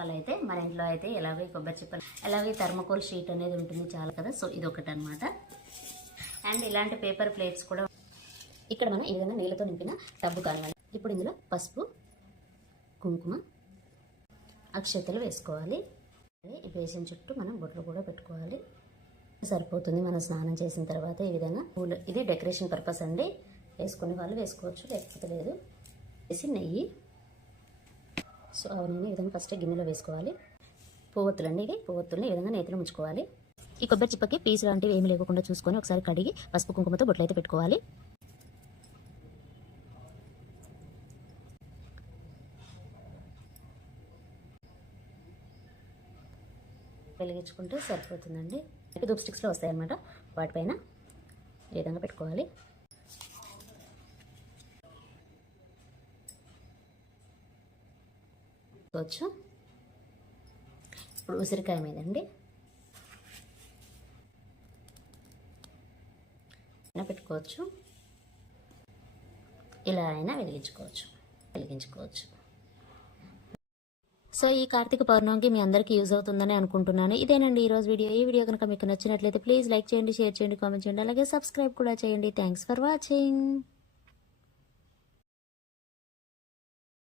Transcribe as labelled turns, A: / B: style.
A: చిప్పలు అయితే మన ఇంట్లో అయితే ఎలాగో కొబ్బరి చిప్పలు ఎలాగో థర్మకోల్ షీట్ అనేది ఉంటుంది చాలా కదా. సో ఇది ఒకటి అనమాట అండ్ ఇలాంటి పేపర్ ప్లేట్స్ కూడా ఇక్కడ మనం ఈ విధంగా నీళ్ళతో నింపిన టబ్బు కావాలి ఇప్పుడు ఇందులో పసుపు కుంకుమ అక్షతలు వేసుకోవాలి. ఈ బేసిన్ చుట్టూ మనం బొట్లు కూడా పెట్టుకోవాలి. సరిపోతుంది మనం స్నానం చేసిన తర్వాత ఈ విధంగా పూలు ఇది డెకరేషన్ పర్పస్ అండి. వేసుకునే వాళ్ళు వేసుకోవచ్చు లేకపోతే లేదు. వేసి నెయ్యి సో నూనె ఈ విధంగా ఫస్ట్ గిన్నెలో వేసుకోవాలి. పువ్వొత్తులు అండి ఇవి పువ్వొత్తుల్ని ఈ విధంగా నేతిలో ముంచుకోవాలి. ఈ కొబ్బరి చిప్పకి పీసు లాంటివి ఏమి లేకుండా చూసుకొని ఒకసారి కడిగి పసుపు కుంకుమతో బొట్లు అయితే పెట్టుకోవాలి. వెలిగించుకుంటే సరిపోతుందండి. ధూప్ స్టిక్స్లో వస్తాయి అన్నమాట వాటిపైన ఈ విధంగా పెట్టుకోవాలి. పెట్టుకోవచ్చు ఇప్పుడు ఉసిరికాయ మీదండి. పెట్టుకోవచ్చు. ఇలా అయినా వెలిగించుకోవచ్చు. వెలిగించుకోవచ్చు. సో ఈ కార్తీక పౌర్ణమికి మీ అందరికీ యూజ్ అవుతుందని అనుకుంటున్నాను. ఇదేనండి ఈరోజు వీడియో. ఈ వీడియో కనుక మీకు నచ్చినట్లయితే ప్లీజ్ లైక్ చేయండి షేర్ చేయండి కామెంట్ చేయండి అలాగే సబ్స్క్రైబ్ కూడా చేయండి. Thanks for watching.